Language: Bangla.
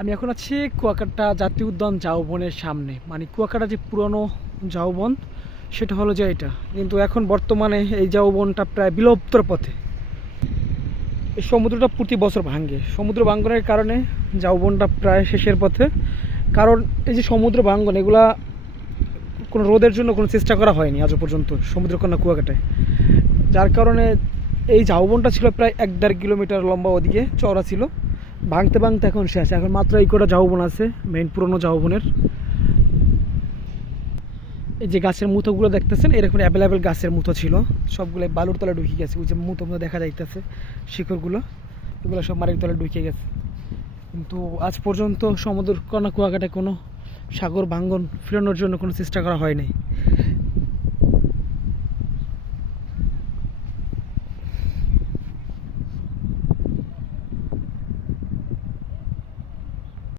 আমি এখন আছি কুয়াকাটা জাতীয় উদ্যান ঝাউবনের সামনে। মানে কুয়াকাটা যে পুরনো ঝাউবন সেটা হলো যে এটা। কিন্তু এখন বর্তমানে এই ঝাউবনটা প্রায় বিলুপ্তর পথে। এই সমুদ্রটা প্রতি বছর ভাঙে সমুদ্র ভাঙ্গনের কারণে ঝাউবনটা প্রায় শেষের পথে। কারণ এই যে সমুদ্র ভাঙ্গন, এগুলা কোনো রোদের জন্য কোনো চেষ্টা করা হয়নি আজও পর্যন্ত সমুদ্রকন্যা কুয়াকাটায়। যার কারণে এই ঝাউবনটা ছিল প্রায় এক দেড় কিলোমিটার লম্বা ওদিকে, চওড়া ছিল। ভাঙতে ভাঙতে এখন শেষ। এখন মাত্র এই কটা ঝাউবন আছে মেইন পুরনো ঝাউবনের এই যে গাছের মুথোগুলো দেখতেছেন, এরকম অ্যাভেলেবেল গাছের মুথো ছিল। সবগুলো বালুর তলে ঢুকে গেছে, ওই যে মুথো মুথো দেখা যাইতেছে, শিকড়গুলো। এগুলো সব মাটির তলে ঢুকে গেছে। কিন্তু আজ পর্যন্ত সমুদ্র কণা কুয়াকাটায় কোনো সাগর ভাঙ্গন ফেরানোর জন্য কোনো চেষ্টা করা হয়নি